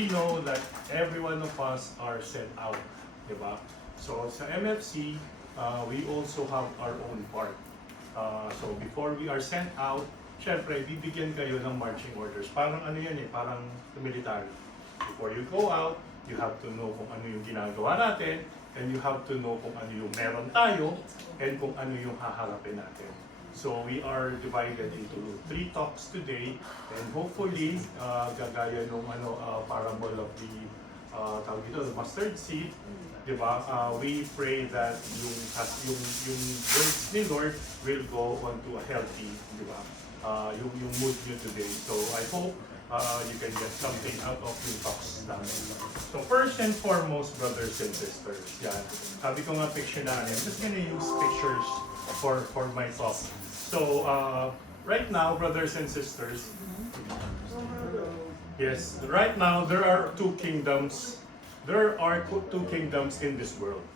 We know that every one of us are sent out, di ba? So sa MFC, we also have our own part. So before we are sent out, syempre, bibigyan kayo ng marching orders. Parang ano yan eh, parang military. Before you go out, you have to know kung ano yung ginagawa natin, and you have to know kung ano yung meron tayo, and kung ano yung haharapin natin. So we are divided into 3 talks today, and hopefully, gagaya nung parable of the tawag dito, the mustard seed, di ba? We pray that yung words ni Lord will go onto a healthy, di ba? Yung mood nyo today. So I hope you can get something out of yung talks namin. So first and foremost, brothers and sisters, yan. Sabi ko nga picture namin. I'm just gonna use pictures for my talk. So right now, brothers and sisters, yes, right now there are 2 kingdoms. There are 2 kingdoms in this world.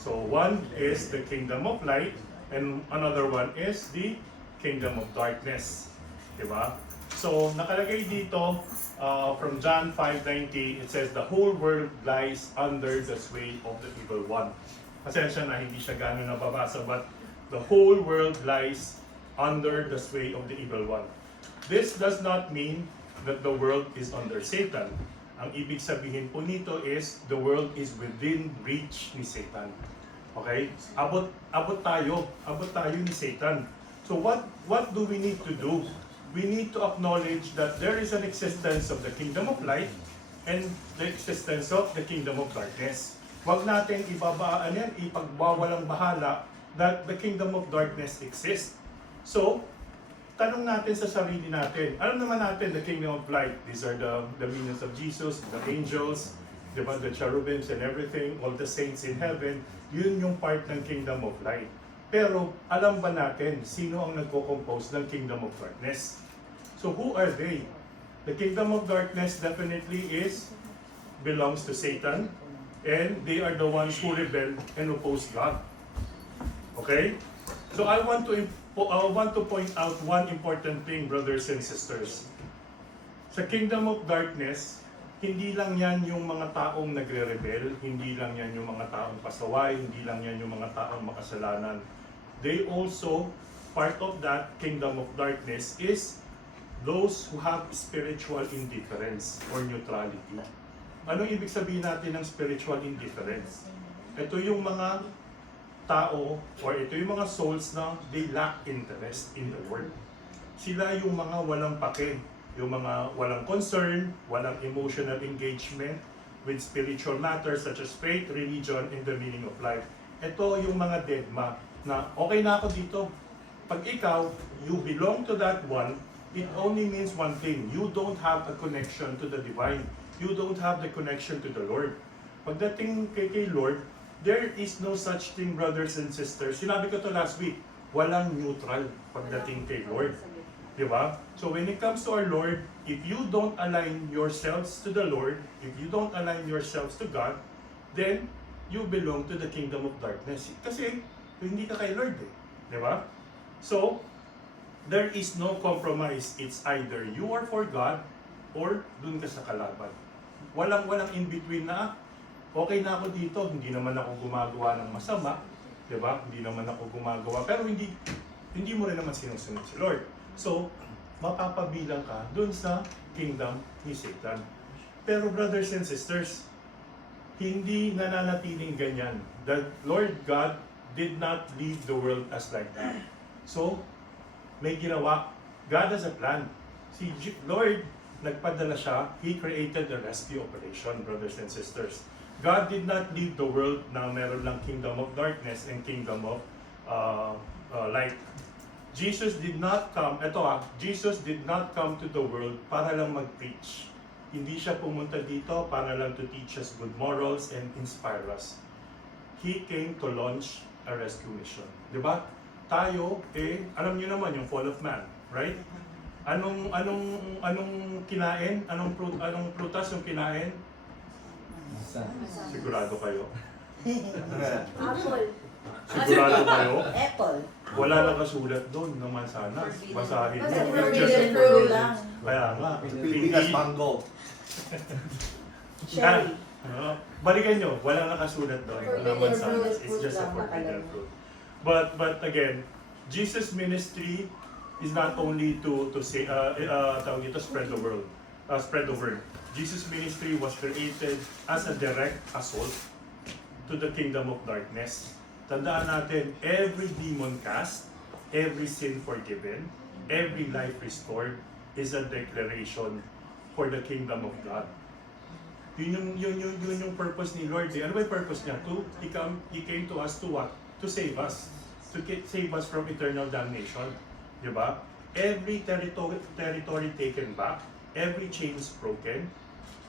So one is the kingdom of light, and another one is the kingdom of darkness. Diba? So nakalagay dito from John 5:19, it says the whole world lies under the sway of the evil one. Pasensya na hindi siya gano'n nababasa, but the whole world lies under the sway of the evil one. This does not mean that the world is under Satan. Ang ibig sabihin po nito is the world is within reach ni Satan. Okay? Abot tayo ni Satan. So what do we need to do? We need to acknowledge that there is an existence of the kingdom of light and the existence of the kingdom of darkness. Huwag natin ibabaan yan, ipagbawalang bahala that the kingdom of darkness exists. So, tanong natin sa sarili natin, alam naman natin the kingdom of light, these are the minions of Jesus, the angels, diba, the cherubims and everything, all the saints in heaven, yun yung part ng kingdom of light. Pero alam ba natin sino ang nagko-compose ng kingdom of darkness? So who are they? The kingdom of darkness definitely belongs to Satan, and they are the ones who rebel and oppose God. Okay? So I want to point out one important thing, brothers and sisters. Sa kingdom of darkness, hindi lang yan yung mga taong nagre-rebel, hindi lang yan yung mga taong pasaway, hindi lang yan yung mga taong makasalanan. They also, part of that kingdom of darkness is those who have spiritual indifference or neutrality. Anong ibig sabihin natin ng spiritual indifference? Ito yung mga tao or ito yung mga souls na they lack interest in the world. Sila yung mga walang pake, yung mga walang concern, walang emotional engagement with spiritual matters such as faith, religion, and the meaning of life. Ito yung mga deadma na okay na ako dito. Pag ikaw, you belong to that one, it only means one thing. You don't have a connection to the divine. You don't have the connection to the Lord. Pagdating kay Lord, there is no such thing, brothers and sisters. Sinabi ko to last week, walang neutral pagdating kay Lord. Diba? So when it comes to our Lord, if you don't align yourselves to the Lord, if you don't align yourselves to God, then you belong to the kingdom of darkness. Kasi hindi ka kay Lord eh. Diba? So, there is no compromise. It's either you are for God or dun ka sa kalaban. Walang in between na okay na ako dito, hindi naman ako gumagawa ng masama, 'di ba? Hindi naman ako gumagawa, pero hindi mo rin naman sinusunod si Lord. So, mapapabilang ka dun sa kingdom ni Satan. Pero brothers and sisters, hindi nananatiling ganyan. The Lord God did not leave the world as like that. So, may ginawa. God has a plan. Si Lord, nagpadala siya, He created the rescue operation, brothers and sisters. God did not leave the world na meron lang kingdom of darkness and kingdom of light. Jesus did not come, Jesus did not come to the world para lang mag-preach. Hindi siya pumunta dito para lang to teach us good morals and inspire us. He came to launch a rescue mission. Diba? Tayo, alam niyo naman yung fall of man, right? Anong kinain? Anong prutas yung kinain? Sigurado kayo? Apple. Sigurado kayo? Apple. Wala lang kasulat doon na mansanas. Basahin mo. Forbidden fruit lang. Kaya nga. Pilipinas, mango. Cherry. Balikan nyo, walang nakasulat doon. Forbidden Naman sa fruit. it's just a Fruit lang forbidden nakalagay. fruit. But again, Jesus' ministry is not only to say tawag ito, spread the word. Jesus' ministry was created as a direct assault to the kingdom of darkness. Tandaan natin, every demon cast, every sin forgiven, every life restored is a declaration for the kingdom of God. Yun yung purpose ni Lord. Ano ba yung purpose niya? He came to us to what? To save us. Save us from eternal damnation. Diba? Every territory taken back, every chains broken,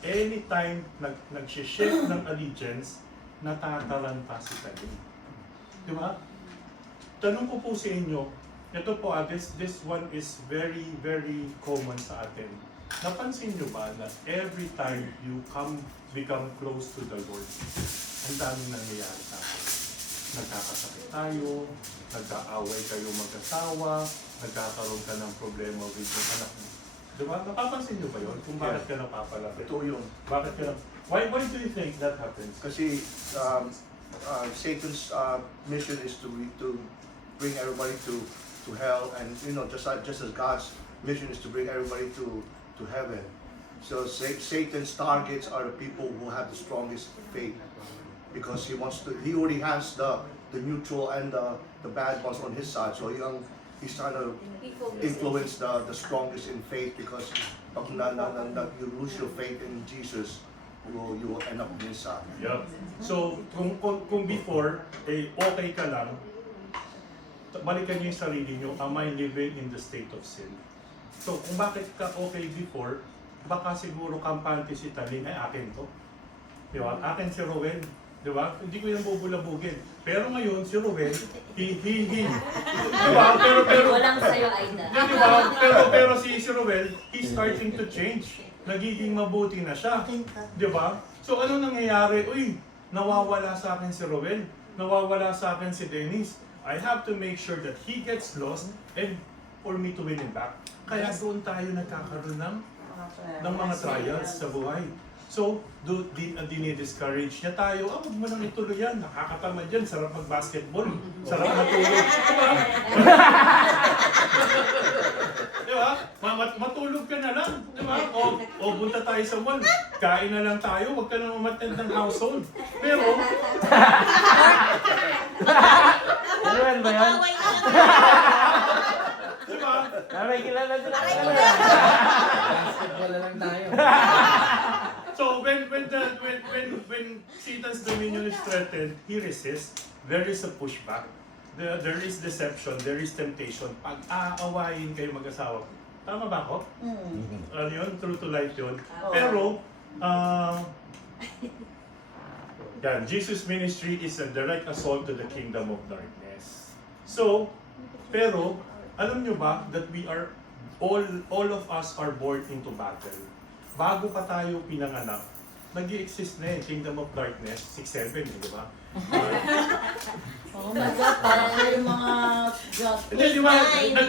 anytime nag-shift ng allegiance, natatalan pa si Talim. Diba? Tanong ko po sa inyo, ito po, this one is very, very common sa atin. Napansin nyo ba na every time you become close to the Lord, ang daming nangyayari sa atin. Nagkakasakit tayo, nagkaaway kayo mag-asawa, nagkakaroon ka ng problema with yung anak mo. Diba? Napapansin nyo ba yun? Kung bakit ka napapalapit? Ito yun. Bakit ka why do you think that happens? Kasi Satan's mission is to bring everybody to hell, and just as God's mission is to bring everybody to heaven. So Satan's targets are the people who have the strongest faith, because he already has the neutral and the bad ones on his side. So he's trying to influence the strongest in faith, because pag you lose your faith in Jesus, you will end up on his side. Yeah. So, kung before, okay ka lang, balikan niyo yung sarili niyo, am I living in the state of sin? So, kung bakit ka okay before, baka siguro kampante si Talin, ay akin to. Di ba? Akin si Rowel. Di ba? Hindi ko yung bubulabugin. Pero ngayon, si Rowel, Di ba? Pero, Walang sa'yo, Aida. di ba? Pero si Rowel, he's starting to change. Nagiging mabuti na siya. Di ba? So ano nangyayari? Uy, nawawala sa akin si Rowel. Nawawala sa akin si Dennis. I have to make sure that he gets lost and for me to win him back. Kaya doon tayo nagkakaroon ng mga trials sa buhay. So, dinidiscourage niya tayo, huwag mo nang ituloy yan, nakakatamad yan, sarap mag-basketball, sarap matulog. Di ba? Matulog ka na lang, di ba? O punta tayo sa mall, kain na lang tayo, huwag ka na umattend ng household. Pero, Ano yan ba yan? Away na lang. di ba? May kilala din. Basketball na lang tayo. So when Satan's dominion is threatened, he resists. There is a pushback. There is deception. There is temptation. Pag aawayin kayo mag-asawa, tama ba ako? Ano yun? True to life yun. Pero, yan, Jesus' ministry is a direct assault to the kingdom of darkness. So, pero, alam nyo ba that we are, all of us are born into battle. Bago pa tayo pinanganak, nag-i-exist na kingdom of darkness, 6-7, di ba? Oh my God, parang yung mga Hindi, di ba?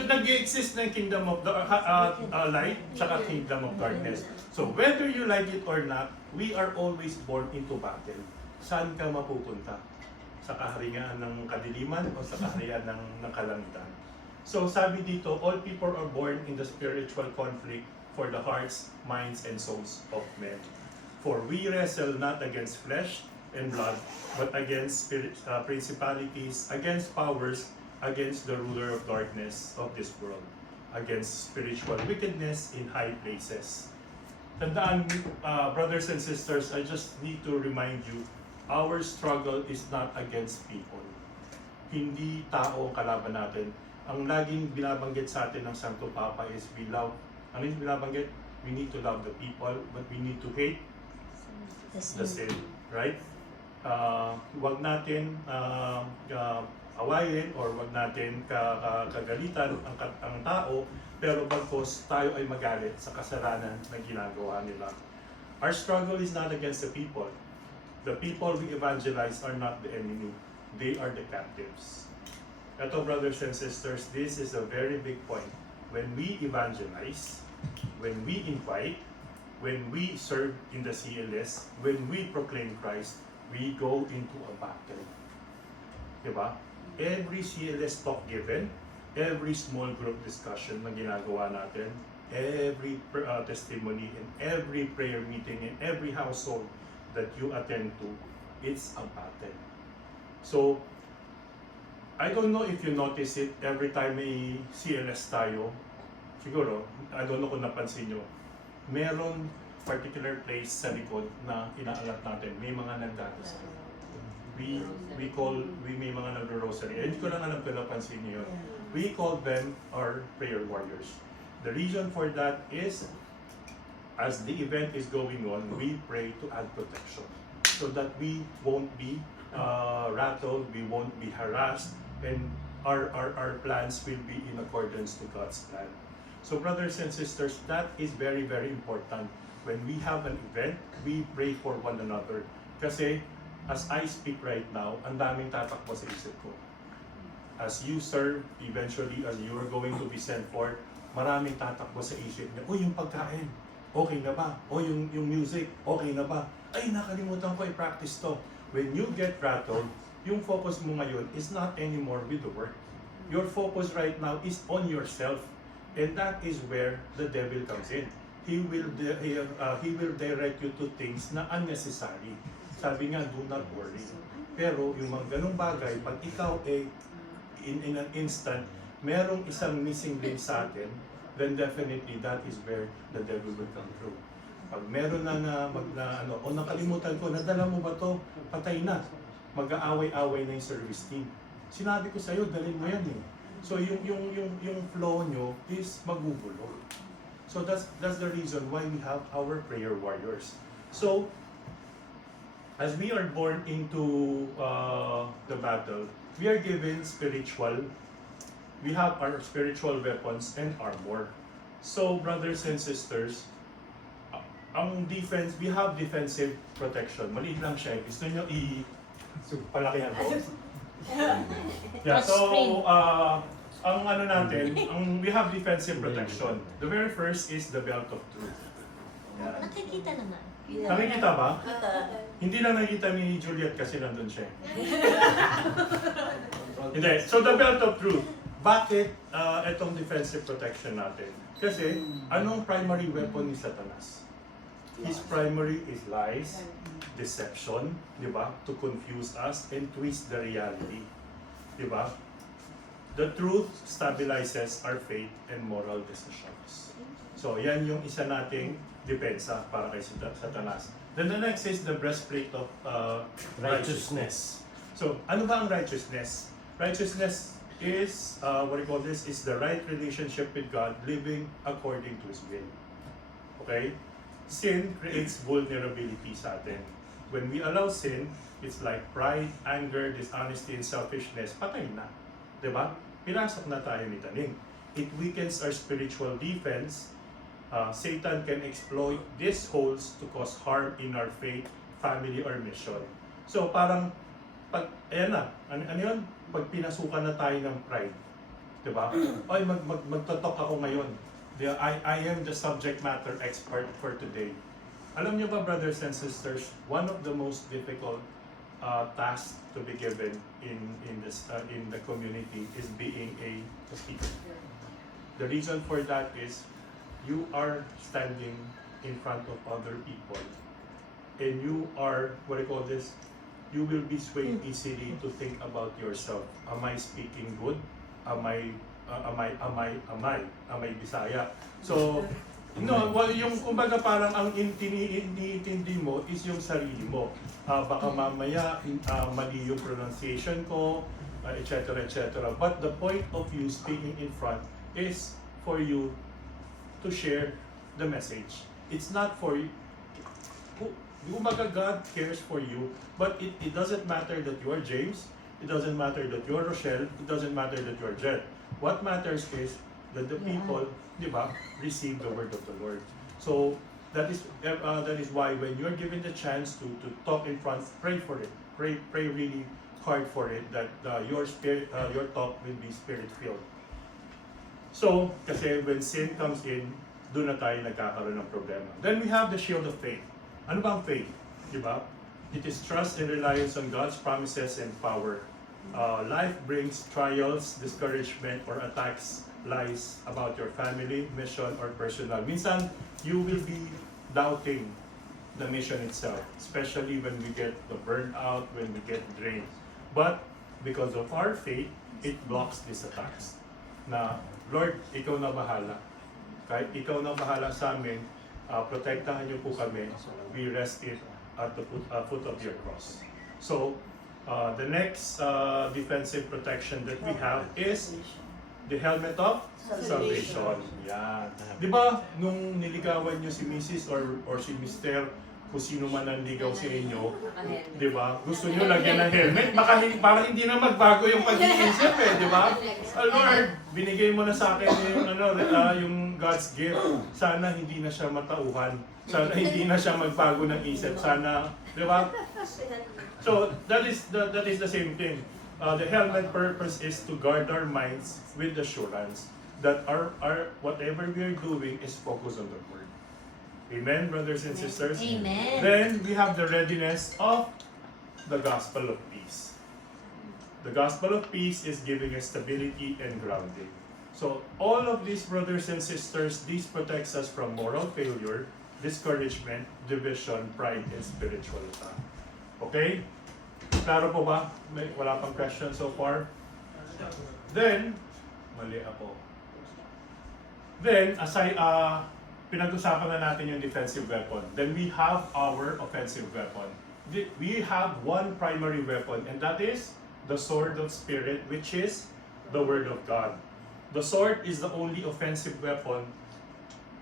Nag-i-exist na yung kingdom of light, tsaka kingdom of darkness. So, whether you like it or not, we are always born into battle. Saan ka mapupunta? Sa kaharian ng kadiliman o sa kaharian ng kalangitan? So, sabi dito, all people are born in the spiritual conflict for the hearts, minds, and souls of men. For we wrestle not against flesh and blood, but against principalities, against powers, against the ruler of darkness of this world, against spiritual wickedness in high places. Tandaan, brothers and sisters, I just need to remind you, our struggle is not against people. Hindi tao ang kalaban natin. Ang laging binabanggit sa atin ng Santo Papa is we love. Ano yung binabanggit? We need to love the people, but we need to hate the sin. Right? Huwag natin awayin or huwag natin kagalitan ang tao, pero bagkos tayo ay magalit sa kasalanan na ginagawa nila. Our struggle is not against the people. The people we evangelize are not the enemy. They are the captives. Ito, brothers and sisters, this is a very big point. When we evangelize, when we invite, when we serve in the CLS, when we proclaim Christ, we go into a battle. Diba? Every CLS talk given, every small group discussion na ginagawa natin, every testimony, and every prayer meeting, in every household that you attend to, it's a battle. So, I don't know if you notice it every time may CLS tayo, siguro, I don't know kung napansin nyo, meron particular place sa likod na inaalat natin, may mga nagdadasal. We may mga nagro-rosary. Hindi ko lang alam kung napansin niyo yun. We call them our prayer warriors. The reason for that is, as the event is going on, we pray to add protection so that we won't be rattled, we won't be harassed, and our plans will be in accordance to God's plan. So brothers and sisters, that is very, very important. When we have an event, we pray for one another. Kasi, as I speak right now, ang daming tatakbo sa isip ko. As you serve, eventually, as you are going to be sent forth, maraming tatakbo sa isip niya, yung pagkain, okay na ba? Yung music, okay na ba? Ay, nakalimutan ko i-practice to. When you get rattled, yung focus mo ngayon is not anymore with the work. Your focus right now is on yourself. And that is where the devil comes in. He will direct you to things na unnecessary. Sabi nga, do not worry. Pero yung mga ganung bagay, pag ikaw in an instant, merong isang missing link sa atin, then definitely that is where the devil will come through. Pag meron nakalimutan ko, nadala mo ba to? Patay na. Mag-aaway-aaway na yung service team. Sinabi ko sa'yo, dalhin mo yan eh. So yung flow nyo is magugulo. So that's the reason why we have our prayer warriors. So, as we are born into the battle, we are given we have our spiritual weapons and armor. So, brothers and sisters, ang defense, we have defensive protection. Maliit lang siya. Gusto nyo palakihan ko? Yeah, so, ang we have defensive protection. The very first is the belt of truth. Nakikita naman. Nakikita ba? Hindi lang nakikita ni Juliet kasi nandun siya. Hindi. So the belt of truth. Bakit itong defensive protection natin? Kasi anong primary weapon ni Satanas? His primary is lies, deception, di ba? To confuse us and twist the reality. Di ba? The truth stabilizes our faith and moral decisions. So yan yung isa nating depensa para kay Satanas. Then the next is the breastplate of righteousness. So, ano ba ang righteousness? Righteousness is, is the right relationship with God, living according to His will. Okay? Sin creates vulnerability sa atin. When we allow sin, it's like pride, anger, dishonesty, and selfishness, patay na. Diba? Pinasok na tayo ni Taning. It weakens our spiritual defense. Satan can exploit these holes to cause harm in our faith, family, or mission. So parang, ano yun? Pag pinasukan na tayo ng pride, diba? Ay, magtotok ako ngayon. I am the subject matter expert for today. Alam niyo ba, brothers and sisters, one of the most difficult tasks to be given in the community is being a speaker. The reason for that is you are standing in front of other people, and you are you will be swayed easily to think about yourself. Am I speaking good? Am I Bisaya? So, yung kumbaga parang ang iniintindi mo is yung sarili mo. Baka mamaya mali yung pronunciation ko, etc. But the point of you speaking in front is for you to share the message. It's not for you. Kumbaga God cares for you, but it doesn't matter that you are James, it doesn't matter that you are Rochelle, it doesn't matter that you are Jen. What matters is that the people, di ba, receive the word of the Lord. So that is why when you are given the chance to talk in front, pray for it. Pray really hard for it, that your talk will be spirit filled. So, kasi when sin comes in, doon na tayo nagkakaroon ng problema. Then we have the shield of faith. Ano ba ang faith? Diba? It is trust and reliance on God's promises and power. Life brings trials, discouragement, or attacks, lies about your family, mission, or personal. Minsan, you will be doubting the mission itself, especially when we get the burnout, when we get drained. But because of our faith, it blocks these attacks. Na, Lord, ikaw na bahala. Kahit ikaw na bahala sa amin, protektahan niyo po kami. We rest it at the foot of your cross. So, the next defensive protection that we have is the helmet of salvation. Yan. Di ba, nung niligawan niyo si Mrs. or si Mr., kung sino man ang ligaw sa inyo, di ba, gusto niyo lagyan ng helmet, baka para hindi na magbago yung pag-iisip di ba? Lord, binigay mo na sa akin yung, yung God's gift. Sana hindi na siya matauhan. Sana hindi na siya magbago ng isip. Sana, di ba? So, that is the same thing. The helmet purpose is to guard our minds with assurance that our whatever we are doing is focused on the Word. Amen, brothers and sisters? Amen. Then, we have the readiness of the gospel of peace. The gospel of peace is giving us stability and grounding. So, all of these brothers and sisters, this protects us from moral failure, discouragement, division, pride, and spiritual attack. Okay? Klaro po ba? Wala pang question so far? Then, mali ako. Then, aside, pinag-usapan na natin yung defensive weapon. Then we have our offensive weapon. We have one primary weapon, and that is the sword of Spirit, which is the Word of God. The sword is the only offensive weapon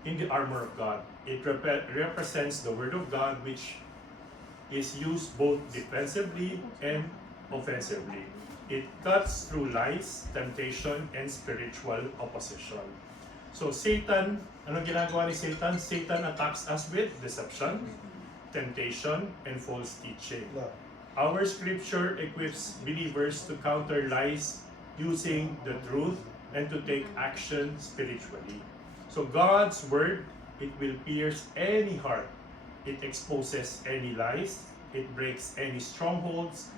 in the armor of God. It represents the Word of God, which is used both defensively and offensively. It cuts through lies, temptation, and spiritual opposition. So Satan, anong ginagawa ni Satan? Satan attacks us with deception, temptation, and false teaching. Our scripture equips believers to counter lies using the truth and to take action spiritually. So God's word, it will pierce any heart. It exposes any lies. It breaks any strongholds.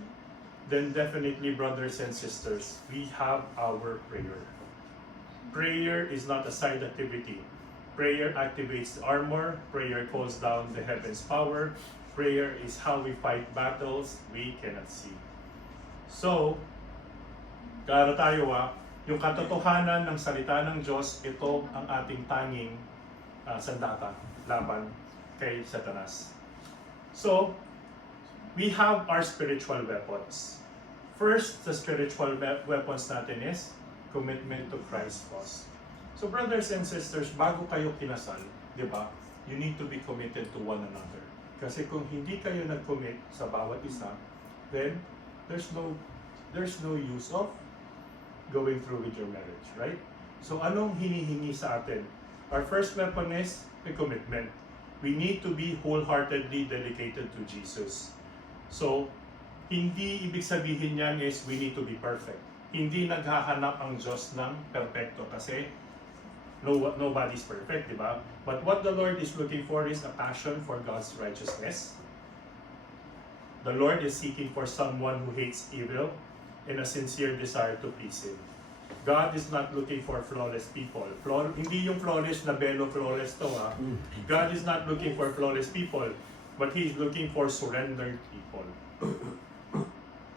Then definitely, brothers and sisters, we have our prayer. Prayer is not a side activity. Prayer activates the armor. Prayer calls down the heaven's power. Prayer is how we fight battles we cannot see. So, klaro tayo yung katotohanan ng salita ng Diyos, ito ang ating tanging sandata laban kay Satanas. So, we have our spiritual weapons. First, the spiritual weapons natin is commitment to Christ's cause. So brothers and sisters, bago kayo kinasal, di ba, you need to be committed to one another. Kasi kung hindi kayo nag-commit sa bawat isa, then there's no use of going through with your marriage, right? So anong hinihingi sa atin? Our first weapon is the commitment. We need to be wholeheartedly dedicated to Jesus. So, hindi ibig sabihin yan is we need to be perfect. Hindi naghahanap ang Diyos ng perfecto kasi nobody's perfect, di ba? But what the Lord is looking for is a passion for God's righteousness. The Lord is seeking for someone who hates evil and a sincere desire to please Him. God is not looking for flawless people. Hindi yung flawless na Belo flawless to God is not looking for flawless people, but He is looking for surrendered people.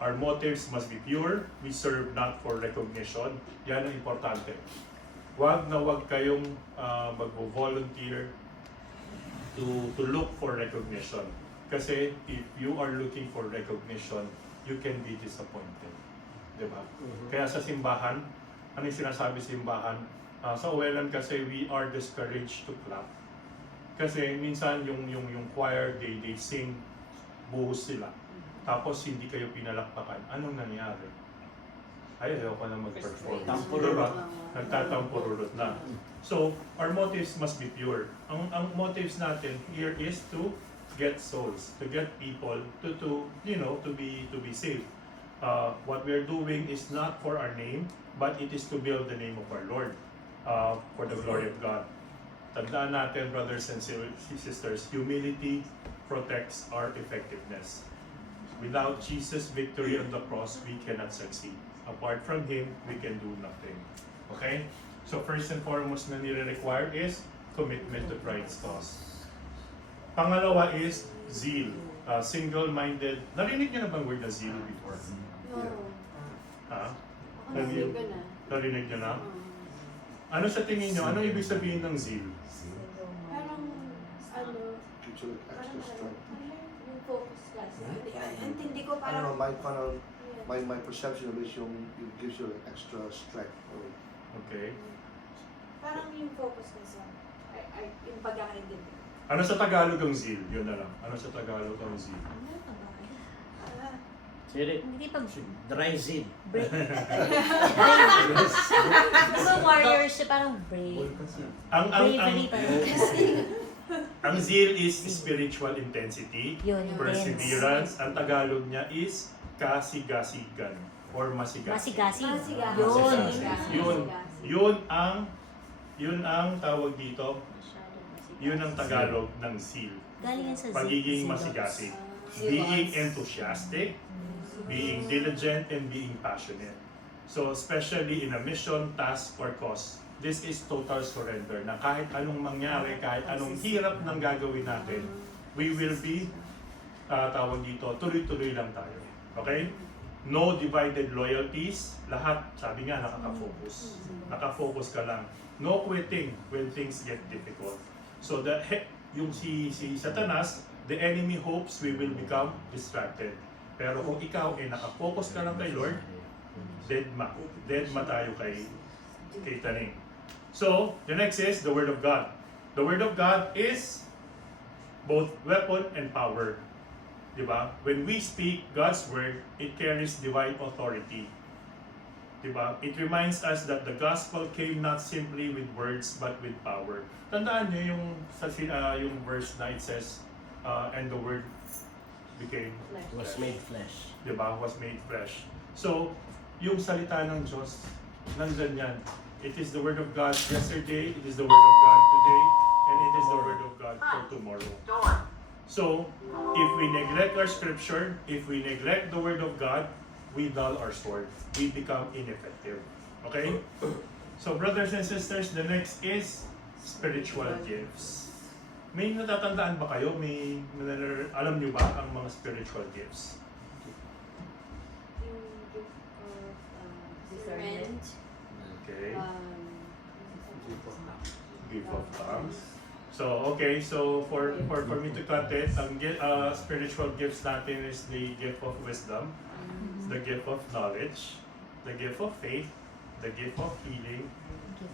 Our motives must be pure. We serve not for recognition. Yan ang importante. Wag kayong mag-volunteer to look for recognition. Kasi if you are looking for recognition, you can be disappointed. Diba? Kaya sa simbahan, ano yung sinasabi sa simbahan? Sa OLM kasi we are discouraged to clap. Kasi minsan yung choir, they sing, buhos sila. Tapos hindi kayo pinalakpakan. Anong nangyari? Ayoko na mag-perform. Diba? Nagtatampurulot na. So, our motives must be pure. Ang motives natin here is to get souls, to get people to be saved. What we're doing is not for our name, but it is to build the name of our Lord, for the glory of God. Tandaan natin, brothers and sisters, humility protects our effectiveness. Without Jesus' victory on the cross, we cannot succeed. Apart from Him, we can do nothing. Okay? So first and foremost na nire-require is commitment to Christ's cause. Pangalawa is zeal. Single-minded. Narinig niyo na bang word na zeal before? Oo. Ha? Ako Have you- nasiga na. Narinig niyo na? Oo. Ano sa tingin niyo? Anong ibig sabihin ng zeal? Parang, ano, Gives you parang extra strength. yung focus class. Hindi ko I don't know, parang, my perception of it is it gives you extra strength. Okay. parang yung focus ko sa, yung pagkakaintindi. Ano sa Tagalog ang zeal? Yun na lang. Ano sa Tagalog ang zeal? Ano ka ba? Ah, Siri. Hindi pag Dry seed. break. Diba warriors siya parang brave. Bravery parang. Ang zeal is spiritual intensity, Yun, perseverance. Ang Tagalog niya is kasigasigan or masigasig. Masigasi. Masigasi. Yun. Yun. Yun ang tawag dito. Yun ang Tagalog ng zeal. Galing yan sa Pagiging zeal. masigasig. Being enthusiastic, being diligent, and being passionate. So especially in a mission, task, or cause, this is total surrender na kahit anong mangyari, kahit anong hirap ng gagawin natin, we will be, tawag dito, tuloy-tuloy lang tayo. Okay? No divided loyalties. Lahat, sabi nga, nakaka-focus. Nakafocus ka lang. No quitting when things get difficult. So yung si Satanas, the enemy hopes we will become distracted. Pero kung ikaw ay nakafocus ka lang kay Lord, dead ma tayo kay Taning. So, the next is the Word of God. The Word of God is both weapon and power. Diba? When we speak God's Word, it carries divine authority. Diba? It reminds us that the gospel came not simply with words but with power. Tandaan niyo yung verse na it says, and the Word became, Was made flesh. diba? Was made flesh. So, yung salita ng Diyos, nandyan yan. It is the Word of God yesterday, it is the Word of God today, and it is the Word of God for tomorrow. So, if we neglect our scripture, if we neglect the Word of God, we dull our sword. We become ineffective. Okay? So, brothers and sisters, the next is spiritual gifts. May natatandaan ba kayo? Alam niyo ba ang mga spiritual gifts? yung gift of discernment, Okay. um, Gift of tongues. So, okay. So, for me to cut it, ang spiritual gifts natin is the gift of wisdom, the gift of knowledge, the gift of faith, the gift of healing,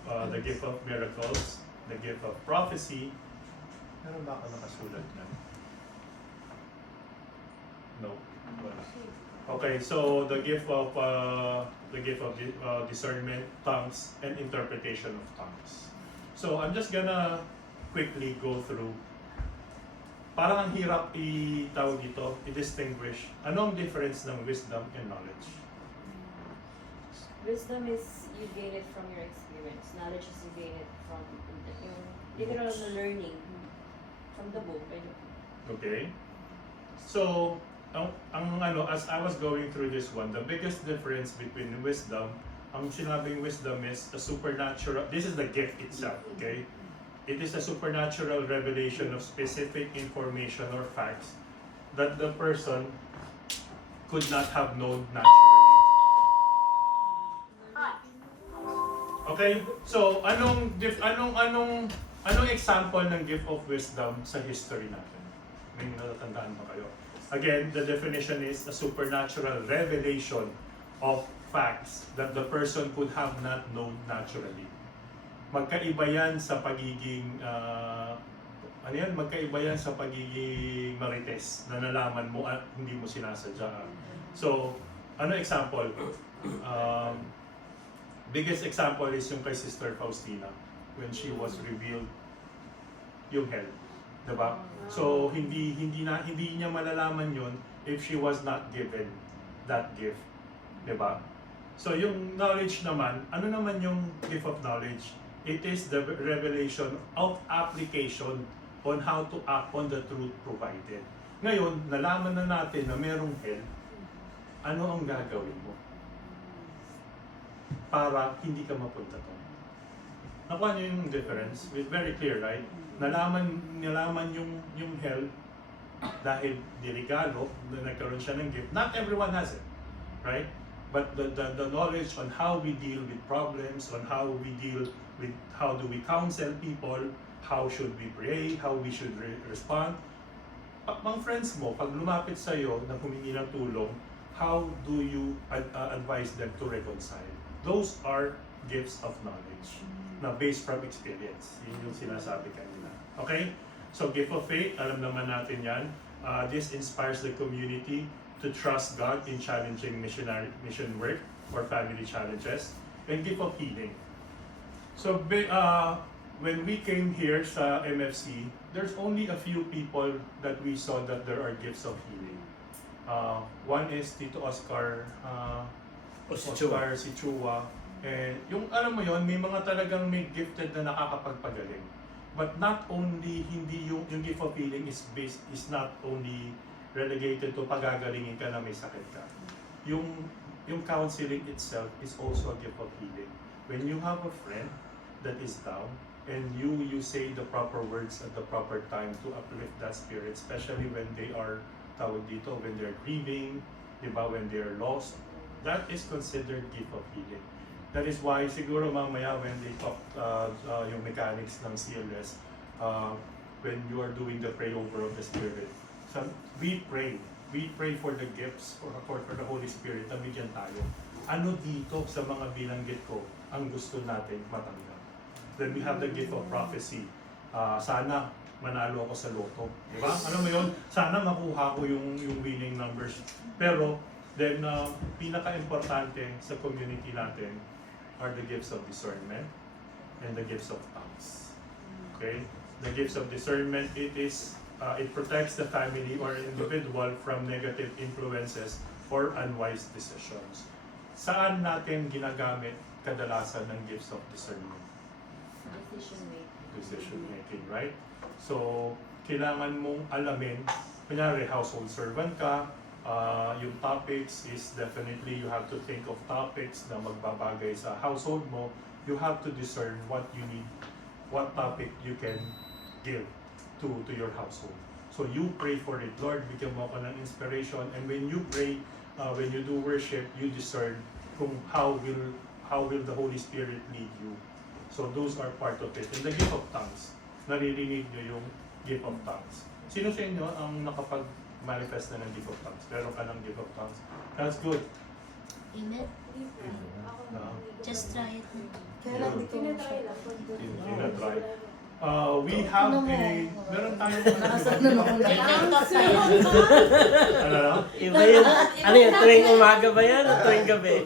the gift of miracles, the gift of prophecy. Meron ba ako nakasulat na? No. Wala. Okay, so the gift of discernment, tongues, and interpretation of tongues. So I'm just gonna quickly go through. Parang ang hirap i-tawag dito, i-distinguish. Ano ang difference ng wisdom and knowledge? Wisdom is you gain it from your experience. Knowledge is you gain it from yung literal na learning from the book. Okay? So, ang as I was going through this one, the biggest difference between wisdom, ang sinabing wisdom is a supernatural, this is the gift itself, okay? It is a supernatural revelation of specific information or facts that the person could not have known naturally. Okay? So, anong example ng gift of wisdom sa history natin? May natatandaan ba kayo? Again, the definition is a supernatural revelation of facts that the person could have not known naturally. Magkaiba yan sa pagiging magkaiba yan sa pagiging marites na nalaman mo at hindi mo sinasadya. So, ano example? Biggest example is yung kay Sister Faustina when she was revealed yung hell. Diba? So, hindi niya malalaman yun if she was not given that gift. Diba? So, yung knowledge naman, ano naman yung gift of knowledge? It is the revelation of application on how to act on the truth provided. Ngayon, nalaman na natin na merong hell, ano ang gagawin mo para hindi ka mapunta doon? Nakuha niyo yung difference? It's very clear, right? Nalaman yung hell dahil dirigalo, nagkaroon siya ng gift. Not everyone has it, right? But the knowledge on how we deal with problems, on how we deal with how do we counsel people, how should we pray, how we should respond. Mga friends mo, pag lumapit sa'yo na humingi ng tulong, how do you advise them to reconcile? Those are gifts of knowledge na based from experience. Yun yung sinasabi kanina. Okay? So, gift of faith, alam naman natin yan. This inspires the community to trust God in challenging mission work or family challenges. And gift of healing. So, when we came here sa MFC, there's only a few people that we saw that there are gifts of healing. One is Tito Oscar, Oscar Sichua. And yung alam mo yon, may mga talagang may gifted na nakakapagpagaling. But not only, hindi yung gift of healing is not only relegated to pagagalingin ka na may sakit ka. Yung counseling itself is also a gift of healing. When you have a friend that is down, and you say the proper words at the proper time to uplift that spirit, especially when they are, tawag dito, when they're grieving, diba, when they're lost, that is considered gift of healing. That is why siguro mamaya when they talk yung mechanics ng CLS, when you are doing the pray over of the Spirit, so we pray for the gifts, for the Holy Spirit na bigyan tayo. Ano dito sa mga binanggit ko ang gusto natin matanggap? Then we have the gift of prophecy. Sana manalo ako sa loto. Diba? Ano mo yun? Sana makuha ko yung winning numbers. Pero, then, pinaka-importante sa community natin are the gifts of discernment and the gifts of tongues. Okay? The gifts of discernment, it protects the family or individual from negative influences or unwise decisions. Saan natin ginagamit kadalasan ng gifts of discernment? Decision making, right? So, kailangan mong alamin, kunyari household servant ka, yung topics is definitely you have to think of topics na magbabagay sa household mo. You have to discern what you need, what topic you can give to your household. So you pray for it. Lord, bigyan mo ako ng inspiration. And when you pray, when you do worship, you discern kung how will the Holy Spirit lead you. So those are part of it. And the gift of tongues, naririnig nyo yung gift of tongues. Sino sa inyo ang nakapag-manifest na ng gift of tongues? Meron ka ng gift of tongues? That's good. Amen. Just try it. Kaya lang, tinatry lang. Tinatry. We have meron tayong ano na? Iba yun. Ano yun? Tuwing umaga ba yan o tuwing gabi?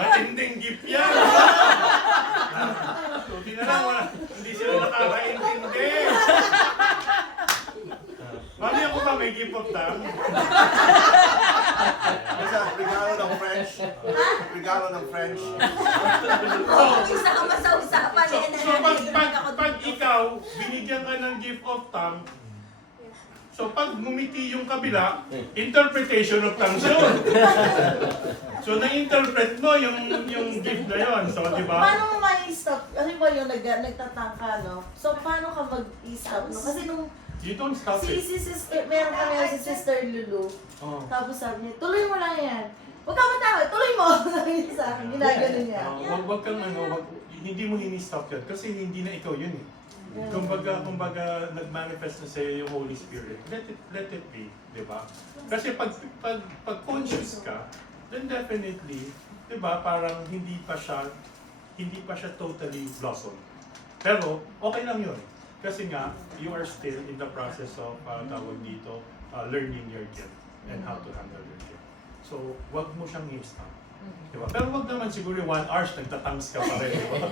Matinding gift yan. So, tinanong mo na, hindi sila nakakaintindi. Mali ako ba may gift of tongue? Kasi regalo ng French. Regalo ng French. Isama sa usapan So pag ikaw, binigyan ka ng gift of tongue, so pag ngumiti yung kabila, interpretation of tongues yun. So na-interpret mo yung gift na yun. So di ba? Paano mo ma-stop? Ano ba yung nagtatangka, no? So, paano ka mag-stop, no? Kasi nung You don't stop it. si sister, meron kami si Sister Lulu. Oh. Tapos sabi niya, tuloy mo lang yan. Huwag ka matawag, tuloy mo! Sabi niya sa akin, ginagano niya. Wag kang hindi mo hini-stop yan kasi hindi na ikaw yun eh. Kumbaga nag-manifest na sa'yo yung Holy Spirit. Let it be, di ba? Kasi pag conscious ka, then definitely, di ba, parang hindi pa siya totally blossom. Pero okay lang yun. Kasi nga, you are still in the process of tawag dito, learning your gift and how to handle your gift. So, wag mo siyang i-stop. Diba? Pero wag naman siguro 1 hour nagtatangs ka pa rin, diba?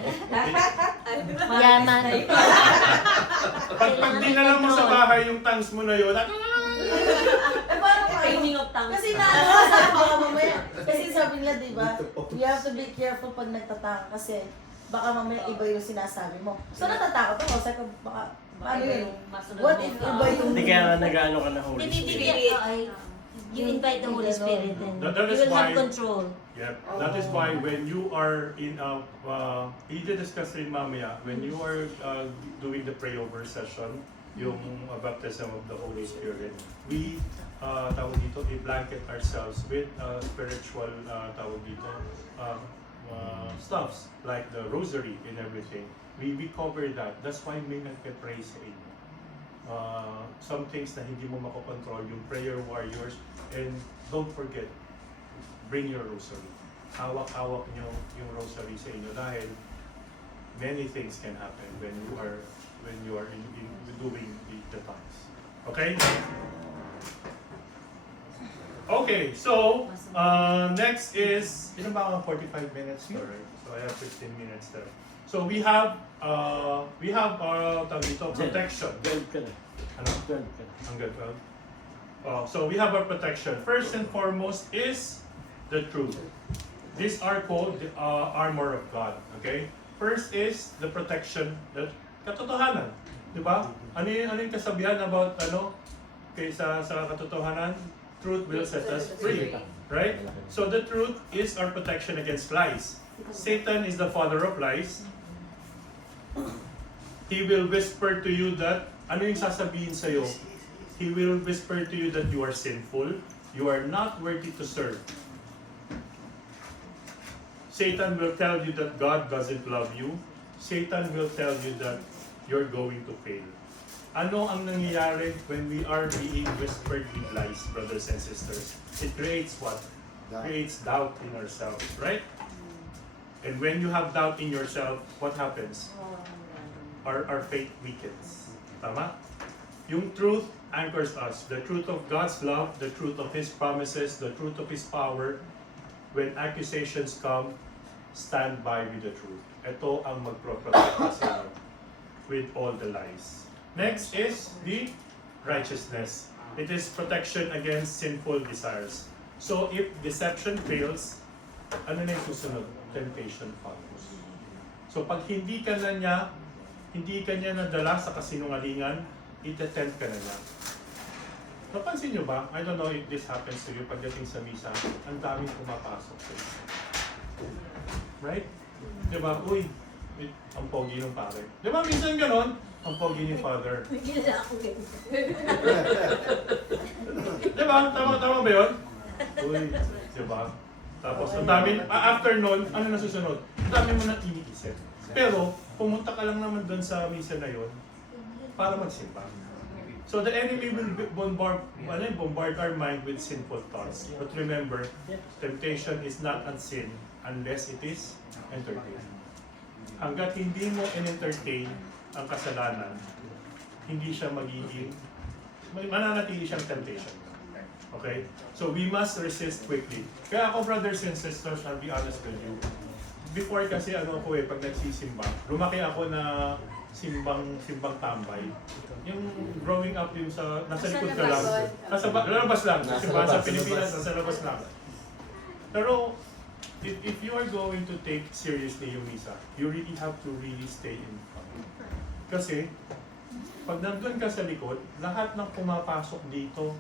Yaman. Pag dinala mo sa bahay yung tangs mo na yun, Eh, paano ka Training of tongues. Kasi sabi baka mamaya, kasi sabi nila, di ba, you have to be careful pag nagtataka kasi baka mamaya iba yung sinasabi mo. So natatakot ako, sabi ko, baka, ano yun? What if iba yung... Hindi kaya nag-ano ka na Holy Spirit. Bibigyan, you invite the Holy Spirit and That you is will have why- control. Yeah, that is why when you are in a, i-discuss rin mamaya, when you are doing the pray-over session, yung baptism of the Holy Spirit, we, tawag dito, i-blanket ourselves with spiritual, tawag dito, stuffs, like the rosary and everything. We cover that. That's why may nagpe-pray sa inyo. Some things na hindi mo makokontrol, yung prayer warriors, and don't forget, bring your rosary. Hawak-hawak nyo yung rosary sa inyo dahil many things can happen when you are in doing the tongues. Okay? Okay, so next is, ilan ba ang 45 minutes? Alright, so I have 15 minutes there. So we have tawag dito, protection. 12 ka na. Ano? 12 ka na. Hanggang 12. So we have our protection. First and foremost is the truth. These are called the armor of God. Okay? First is the protection, the katotohanan. Di ba? Ano yung kasabihan about sa katotohanan? Truth will set us free. Right? So the truth is our protection against lies. Satan is the father of lies. He will whisper to you that, ano yung sasabihin sa'yo? He will whisper to you that you are sinful, you are not worthy to serve. Satan will tell you that God doesn't love you. Satan will tell you that you're going to fail. Ano ang nangyayari when we are being whispered with lies, brothers and sisters? It creates what? Creates doubt in ourselves, right? And when you have doubt in yourself, what happens? Our faith weakens. Tama? Yung truth anchors us. The truth of God's love, the truth of His promises, the truth of His power. When accusations come, stand by with the truth. Ito ang magpro-protect sa inyo with all the lies. Next is the righteousness. It is protection against sinful desires. So if deception fails, ano na yung susunod? Temptation follows. So pag hindi ka niya nadala sa kasinungalingan, ite-tempt ka na niya. Napansin nyo ba? I don't know if this happens to you pagdating sa misa, ang daming pumapasok sa iyo. Right? Diba? Uy, ang pogi ng pare. Diba minsan ganon? Ang pogi ni father. Hindi na ako ganyan. Diba? Tama ba yun? Uy, diba? Tapos ang dami, after nun, ano na susunod? Ang dami mo nang iniisip. Pero, pumunta ka lang naman doon sa misa na yun para magsimba. So the enemy will bombard our mind with sinful thoughts. But remember, temptation is not a sin unless it is entertained. Hanggat hindi mo in-entertain ang kasalanan, hindi siya magiging, mananatili siyang temptation. Okay? So we must resist quickly. Kaya ako, brothers and sisters, I'll be honest with you. Before kasi pag nagsisimba, lumaki ako na simbang tambay. Yung growing up yung nasa likod ka lang. Lalabas lang. Simbahan sa Pilipinas, nasa labas lang. Pero, if you are going to take seriously yung misa, you really have to really stay in front. Kasi, pag nandun ka sa likod, lahat ng pumapasok dito,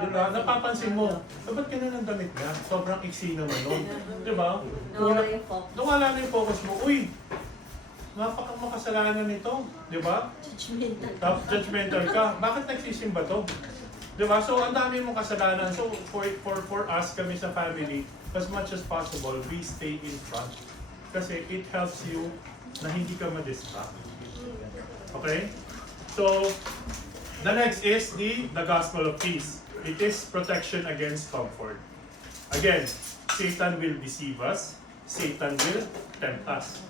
diba? Napapansin mo, ba't ka na ng damit na? Sobrang iksi naman nun. Diba? Nawala yung focus. Nawala na yung focus mo. Uy, napakamakasalanan nito. Diba? Judgmental. Tapos judgmental ka. Bakit nagsisimba to? Diba? So, ang dami mong kasalanan. So, for us, kami sa family, as much as possible, we stay in front. Kasi it helps you na hindi ka ma-distract. Okay? So, the next is the gospel of peace. It is protection against comfort. Again, Satan will deceive us. Satan will tempt us.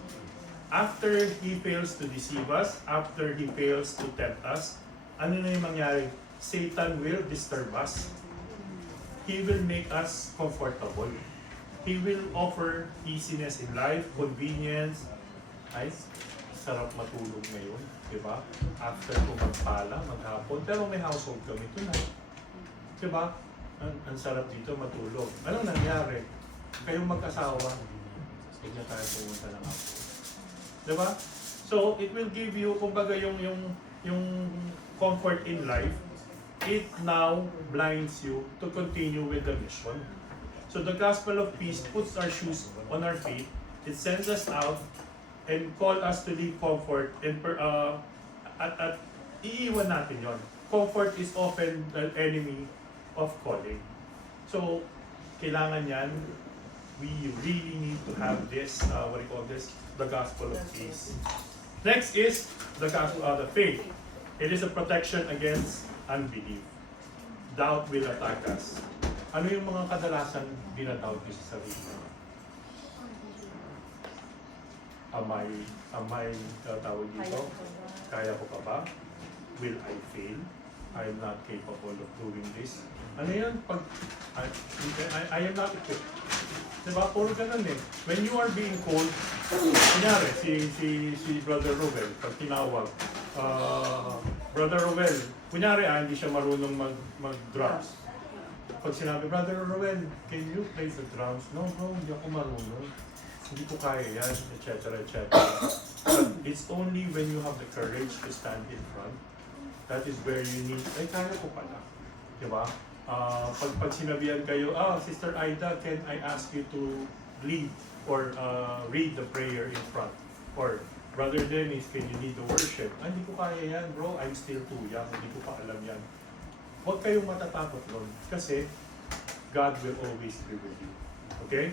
After he fails to deceive us, after he fails to tempt us, ano na yung mangyari? Satan will disturb us. He will make us comfortable. He will offer easiness in life, convenience. Ay, sarap matulog ngayon. Diba? After ko magpala, maghapon. Pero may household kami tonight. Diba? ang sarap dito matulog. Anong nangyari? Kayong mag-asawa, huwag na tayo pumunta ng ako. Diba? So, it will give you, kumbaga yung comfort in life, it now blinds you to continue with the mission. So the gospel of peace puts our shoes on our feet, it sends us out, and call us to live comfort, and at iiwan natin yon. Comfort is often the enemy of calling. So, kailangan yan, we really need to have this, what do you call this? The gospel of peace. Next is the gospel of the faith. It is a protection against unbelief. Doubt will attack us. Ano yung mga kadalasan dinadoubt ko sa sarili? Am I tawag dito? Kaya ko pa ba? Will I fail? I'm not capable of doing this. Ano yun? Pag, I am not equipped. Diba? Puro ganun eh. When you are being called, kunyari, si Brother Ruel, pag tinawag, Brother Ruel, kunyari hindi siya marunong mag-drums. Pag sinabi, Brother Ruel, can you play the drums? No bro, hindi ako marunong. Hindi ko kaya yan, etc. etc. But it's only when you have the courage to stand in front, that is where you need, ay kaya ko pala. Diba? Pag sinabihan kayo, Sister Aida, can I ask you to lead or read the prayer in front? Or, Brother Dennis, can you lead the worship? Hindi ko kaya yan, bro. I'm still too young. Hindi ko pa alam yan. Huwag kayong matatakot nun. Kasi, God will always be with you. Okay?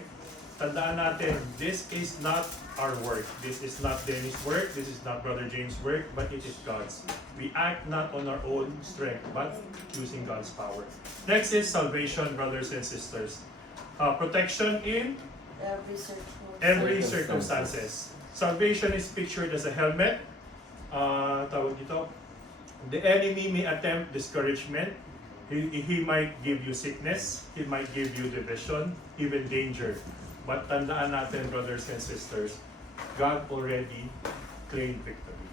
Tandaan natin, this is not our work. This is not Dennis' work. This is not Brother James' work. But it is God's. We act not on our own strength, but using God's power. Next is salvation, brothers and sisters. Protection in every circumstances. Salvation is pictured as a helmet. Tawag dito. The enemy may attempt discouragement. He might give you sickness. He might give you division, even danger. But tandaan natin, brothers and sisters, God already claimed victory.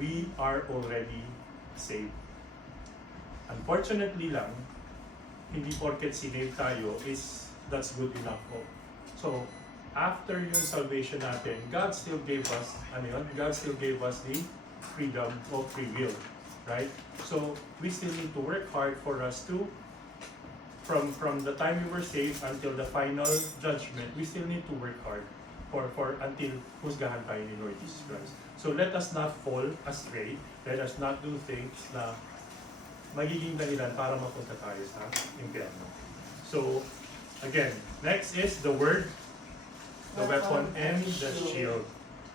We are already saved. Unfortunately lang, hindi porket sinave tayo that's good enough po. So, after yung salvation natin, God still gave us, God still gave us the freedom of free will. Right? So, we still need to work hard for us to, from the time we were saved until the final judgment, we still need to work hard for until husgahan tayo ni Lord Jesus Christ. So, let us not fall astray. Let us not do things na magiging dahilan para mapunta tayo sa impyerno. So, again, next is the word, the weapon, and the shield.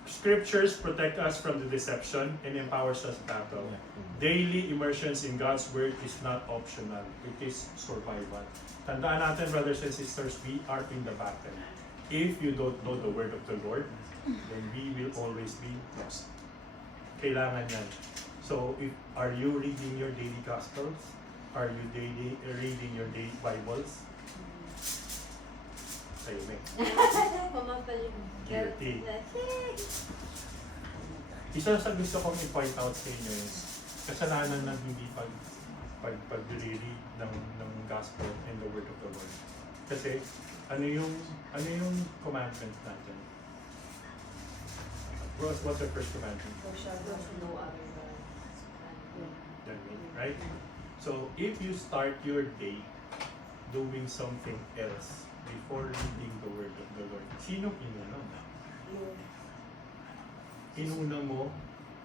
Scriptures protect us from the deception and empowers us to battle. Daily immersions in God's Word is not optional. It is survival. Tandaan natin, brothers and sisters, we are in the battle. If you don't know the Word of the Lord, then we will always be lost. Kailangan yan. So, are you reading your daily Gospels? Are you reading your daily Bibles? Sa'yo, Meg. Pumapal yung Guilty. Isa sa gusto kong i-point out sa inyo is kasalanan ng hindi pag-read ng gospel and the word of the Lord. Kasi ano yung commandment natin? What's the first commandment? no other Than me, right? So if you start your day doing something else before reading the word of the Lord, sinong inuna? Inuna mo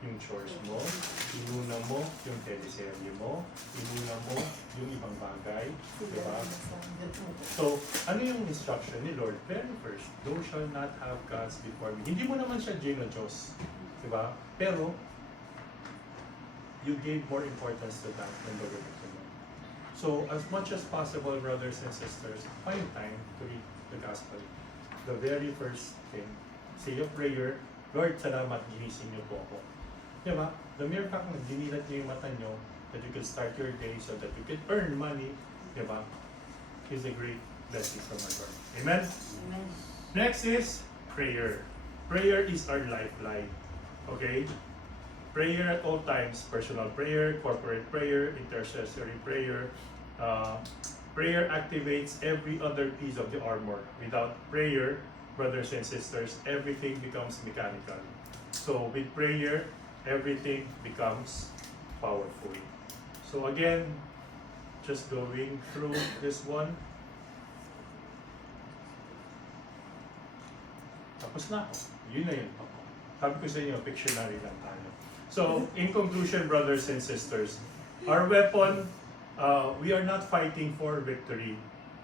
yung chores mo, inuna mo yung teleserye mo, inuna mo yung ibang bagay, diba? So, ano yung instruction ni Lord? Very first, thou shall not have gods before me. Hindi mo naman siya Diyos, diba? Pero, you gave more importance to that than the word of the Lord. So, as much as possible, brothers and sisters, find time to read the gospel. The very first thing, say a prayer, Lord, salamat, ginising niyo po ako. Diba? The mere fact na dinilat niyo yung mata niyo, that you can start your day so that you can earn money, diba? Is a great blessing from our Lord. Amen? Amen. Next is prayer. Prayer is our lifeline. Okay? Prayer at all times, personal prayer, corporate prayer, intercessory prayer, Prayer activates every other piece of the armor. Without prayer, brothers and sisters, everything becomes mechanical. So with prayer, everything becomes powerful. So again, just going through this one. Tapos na ako. Yun na yun. Sabi ko sa inyo, pictionary lang tayo. So, in conclusion, brothers and sisters, our weapon, we are not fighting for victory.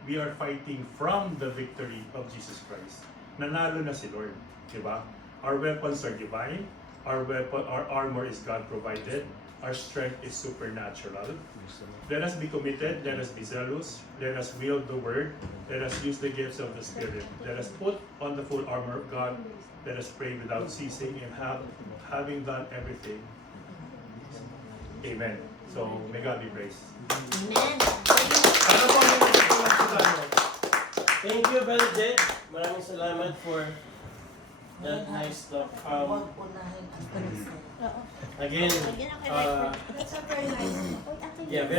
We are fighting from the victory of Jesus Christ. Nanalo na si Lord. Diba? Our weapons are divine. Our armor is God provided. Our strength is supernatural. Let us be committed. Let us be zealous. Let us wield the word. Let us use the gifts of the Spirit. Let us put on the full armor of God. Let us pray without ceasing, and having done everything. Amen. So, may God be praised. Amen. Ano po ang mga Thank you, Brother Jed. Maraming salamat for that nice talk. Huwag unahin ang panis. Oo. Again, Lagyan ako ng yeah, very